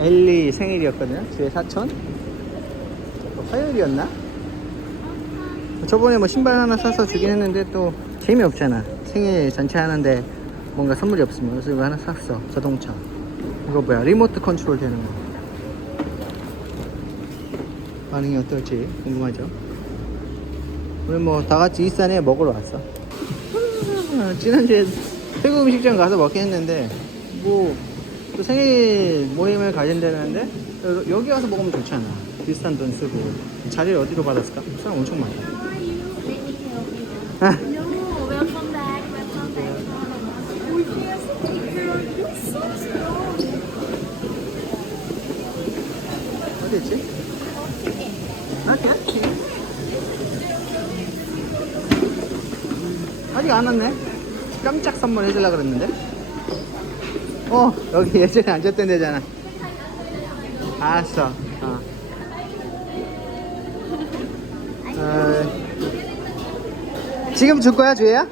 엘리 생일이었거든요. 주의 사촌. 뭐 화요일이었나? 저번에 뭐 신발 하나 사서 주긴 했는데 또 재미없잖아. 생일 전체 하는데 뭔가 선물이 없으면 그래서 이거 하나 샀어. 자동차. 이거 뭐야? 리모트 컨트롤 되는 거. 반응이 어떨지 궁금하죠? 우리 뭐다 같이 일산에 먹으러 왔어. 지난주에 태국 음식점 가서 먹긴 했는데 뭐 또 생일 모임을 가진다는데 여- 여기 와서 먹으면 좋잖아. 비싼 돈 쓰고 자리를 어디로 받았을까? 사람 엄청 많아. 아, strong. 어디. 아직 안 왔네. 깜짝 선물 해주려고 그랬는데. 어, 여기 예전에 앉았던 데잖아. 알았어. 어. 어, 지금 줄 거야, 주혜야?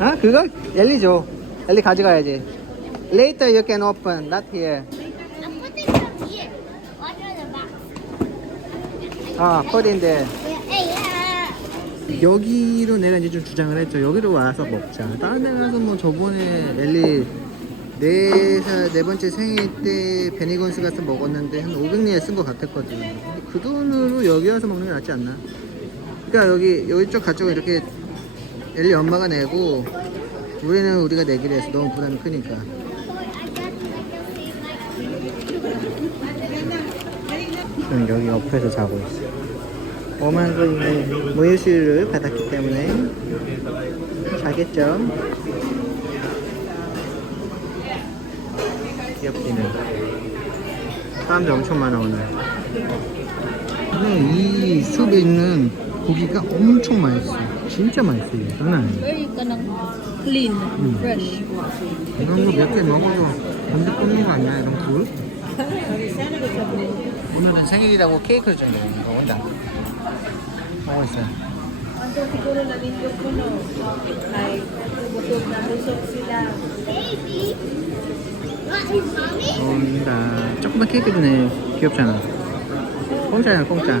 어? 그거? 엘리 줘. 엘리 가져가야지. Later you can open, not here. 아, put in. 여기로 내가 이제 좀 주장을 했죠. 여기로 와서 먹자. 다른 데 가서 뭐 저번에 엘리 네, 살- 네 번째 생일 때 베니건스 가서 먹었는데 한 500리에 쓴 것 같았거든. 근데 그 돈으로 여기 와서 먹는 게 낫지 않나? 그러니까 여기 여기 쪽 가쪽은 이렇게 엘리 엄마가 내고 우리는 우리가 내기로 해서 너무 부담이 크니까. 지금 여기 옆에서 자고 있어. 그 이제 모유수유를 받았기 때문에 자겠죠. 귀엽기는. 사람들 엄청 많아 오늘. 근데 이 숲에 있는 고기가 엄청 맛있어. 진짜 맛있어. 이게. 장난. Very kanang clean, Mm. fresh. 이런 거 몇 개 먹어도 언제 끊는 거 아니야? 이런 굴? 오늘은 생일이라고 케이크를 준대요. 이거 혼자. 먹고 있어요. Ang siguro nalindog ko no. Ay, busog na busog sila. Baby, what is mommy? 먹는다. 조그만 케이크 주네. 귀엽잖아. 공짜야, 공짜.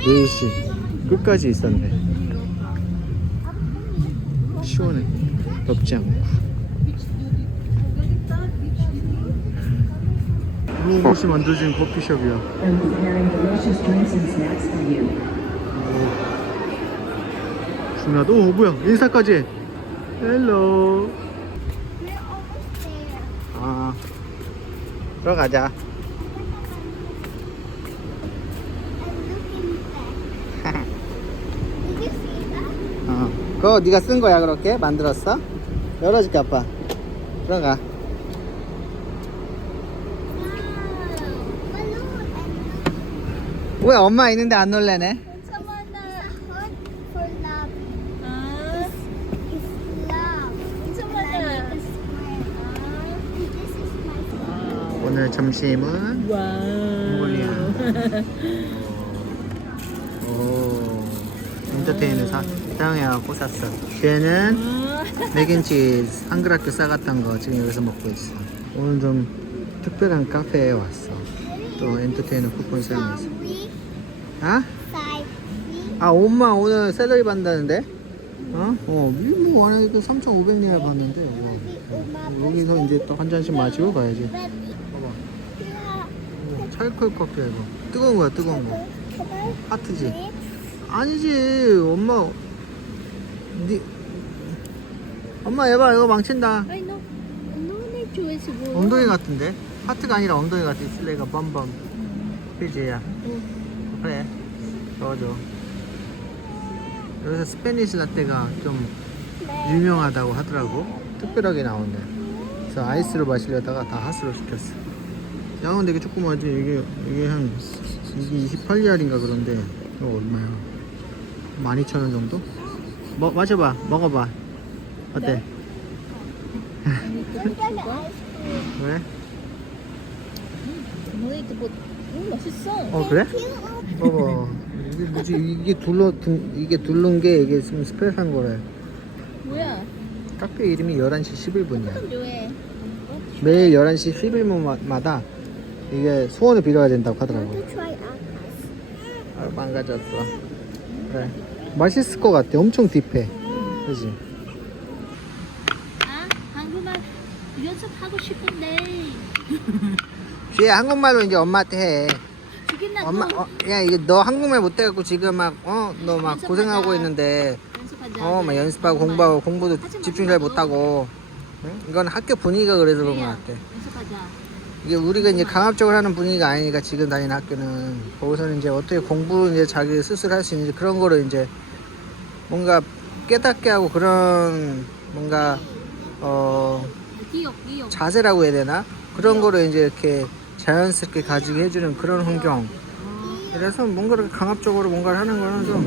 4시 끝까지 있었네. 시원해. 덥지 않고. 블로봇이 만들어진 커피숍이야. 준아도 오 어, 뭐야? 인사까지 헬로. 네, 아. 들어가자. 그거 네가 쓴 거야, 그렇게? 만들었어? 열어줄게, 아빠. 들어가. 왜 엄마 있는데 안 놀래네? uh. Ah, uh, 오늘 점심은 Wow. 몽골리아. 오. 엔터테인을 사, 사용해갖고 샀어. 쟤는 맥앤치즈 한 그릇 싸갔던 거 지금 여기서 먹고 있어. 오늘 좀 특별한 카페에 왔어. 또 엔터테이너 쿠폰 사용해서. 아? 아 엄마 오늘 샐러리 받는다는데? 어? 어, 뭐 원래 3,500리라 받는데 어. 여기서 이제 또 한 잔씩 마시고 가야지 봐봐 어, 찰콜 커피야 이거 뜨거운 거야 뜨거운 거 하트지? 아니지 엄마. 니 엄마 얘봐 이거 망친다? 엉덩이 같은데? 하트가 아니라 엉덩이 같아 슬레이가. 빰빰. 그지 야. 그래. 넣어줘. 여기서 스페니시 라떼가 좀 유명하다고 하더라고. 특별하게 나온대 그래서 아이스로 마시려다가 다 핫으로 시켰어. 야 근데 이게 조그마하지? 이게 이게 한 이게 28리알인가 그런데? 이거 얼마야 12,000원 정도? 뭐, 마셔봐 먹어봐 어때? 왜? Ano ito po? Mm, 맛있어. 어 그래? 봐봐 이게 뭐지 이게 둘러 둔- 이게 둘른 게 이게 지금 스페셜한 거래 뭐야? 카페 이름이 11시 11분이야 좀 좋아해. 매일 11시 11분마다 이게 소원을 빌어야 된다고 하더라고 try alcohol. 아, 망가졌어 그래 맛있을 것 같아 엄청 딥해 그지? 아, 한국말 연습하고 싶은데. 쥐야 한국말로 이제 엄마한테 해 죽인다고. 엄마 어, 야 이게 너 한국말 못해갖고 지금 막 어 너막 고생하고 있는데 연습하자. 어 막 연습하고 공부하고 공부도 집중 잘 못하고 응? 이건 학교 분위기가 그래서 그런 것 같아 연습하자. 이게 우리가 이제 강압적으로 하는 분위기가 아니니까 지금 다니는 학교는 거기서는 이제 어떻게 공부를 이제 자기 스스로 할 수 있는지 그런 거를 이제 뭔가 깨닫게 하고 그런 뭔가 어. 자세라고 해야 되나? 그런 거를 이제 이렇게 자연스럽게 가지게 해주는 그런 환경. 그래서 뭔가를 강압적으로 뭔가를 하는 거는 좀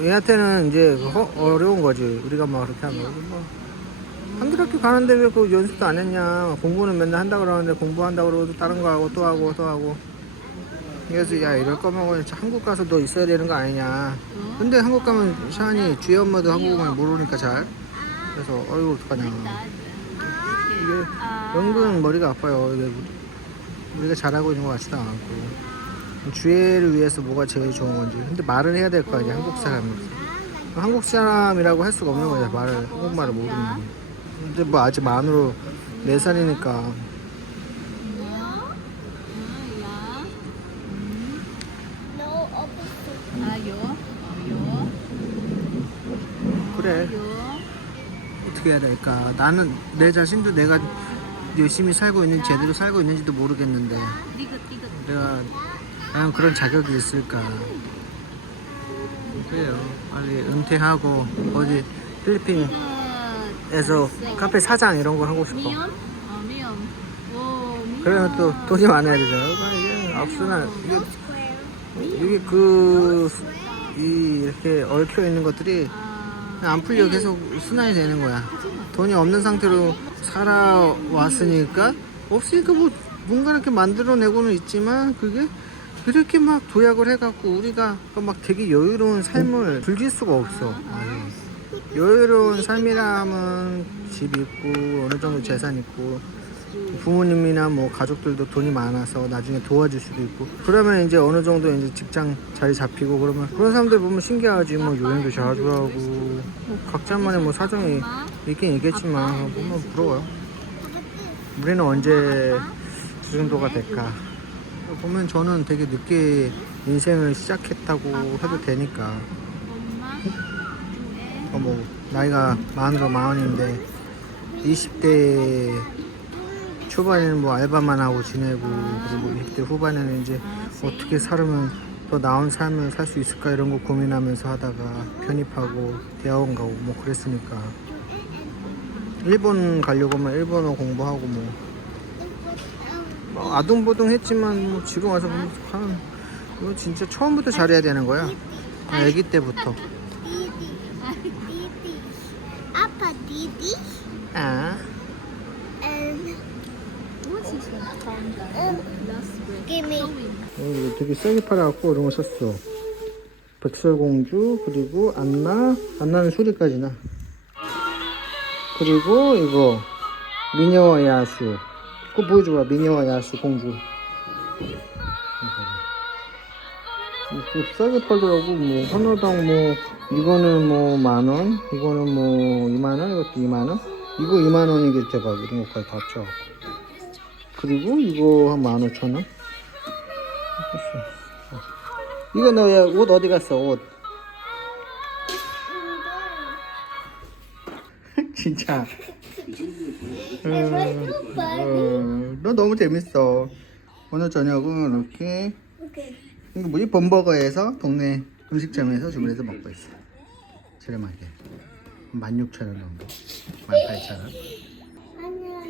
얘한테는 이제 허- 어려운 거지. 우리가 막 그렇게 하면. 뭐 한글 학교 가는데 왜 그 연습도 안 했냐. 공부는 맨날 한다 그러는데 공부한다 그러고 또 다른 거 하고 또 하고 또 하고. 그래서 야 이럴 거면 한국 가서 너 있어야 되는 거 아니냐. 근데 한국 가면 샤니 주희 엄마도 한국말 모르니까 잘. 그래서 어이구 어떡하냐. 이게 은근 머리가 아파요. 이게 우리가 잘하고 있는 것 같지도 않고. 주애를 위해서 뭐가 제일 좋은 건지. 근데 말을 해야 될 거 아니야 한국 사람이. 한국 사람이라고 할 수가 없는 거야 말을. 한국말을 모르면 근데 뭐 아직 만으로 4살이니까 야. No opposite. 아요. 아요. 그래. 어떻게 해야 될까 나는 내 자신도 내가 열심히 살고 있는지 제대로 살고 있는지도 모르겠는데. 내가 과연 그런 자격이 있을까 그래요 빨리 은퇴하고 어디 필리핀 에서 카페 사장 이런 거 하고 싶어. 어. 오. 그러면 또 돈이 많아야 되잖아. 그러니까 이게 악순환 이게 이게 그이 이렇게 얽혀 있는 것들이 아, 안 풀려 계속 순환이 되는 거야. 돈이 없는 상태로 살아왔으니까 없으니까 뭐 뭔가 이렇게 만들어내고는 있지만 그게 그렇게 막 도약을 해갖고 우리가 막 되게 여유로운 삶을 즐길 수가 없어. 아유. 여유로운 삶이라 하면 집 있고 어느 정도 재산 있고 부모님이나 뭐 가족들도 돈이 많아서 나중에 도와줄 수도 있고 그러면 이제 어느 정도 이제 직장 자리 잡히고 그러면 그런 사람들 보면 신기하지. 뭐 여행도 자주 하고 뭐 각자만의 뭐 사정이 있긴 있겠지만 보면 부러워요. 우리는 언제 그 정도가 될까? 보면 저는 되게 늦게 인생을 시작했다고 해도 되니까. 어, 뭐 나이가 만으로 마흔인데 20대 초반에는 뭐 알바만 하고 지내고 그리고 20대 후반에는 이제 어떻게 살으면 더 나은 삶을 살 수 있을까 이런 거 고민하면서 하다가 편입하고 대학원 가고 뭐 그랬으니까. 일본 가려고 하면 일본어 공부하고 뭐, 뭐 아둥바둥 했지만 뭐 지금 와서 보면 한 이거 진짜 처음부터 잘해야 되는 거야. 아기 때부터 Didi? 아 And What's? Countdown. um, Last give me. 어, 되게 싸게 팔아갖고 이런 거 샀어. 백설공주 그리고 안나 안나는 소리까지 나. 그리고 이거 미녀와 야수. 그거 보여줘봐 미녀와 야수 공주. 그 싸게 팔더라고 뭐 하나당 뭐 이거는 뭐 만 원, 이거는 뭐 2만 원, 이것도 2만 원, 이거 2만 원이겠죠, 막 이런 것까지 다 합쳐갖고. 그리고 이거 한 15,000원. 이거 너야 옷 어디 갔어 옷? 진짜. Funny. 어, 너 너무 재밌어. 오늘 저녁은 이렇게. 이거 뭐지? 범버거에서 동네 음식점에서 주문해서 먹고 있어. 저렴하게. 16,000원 정도. 18,000원. 아니야.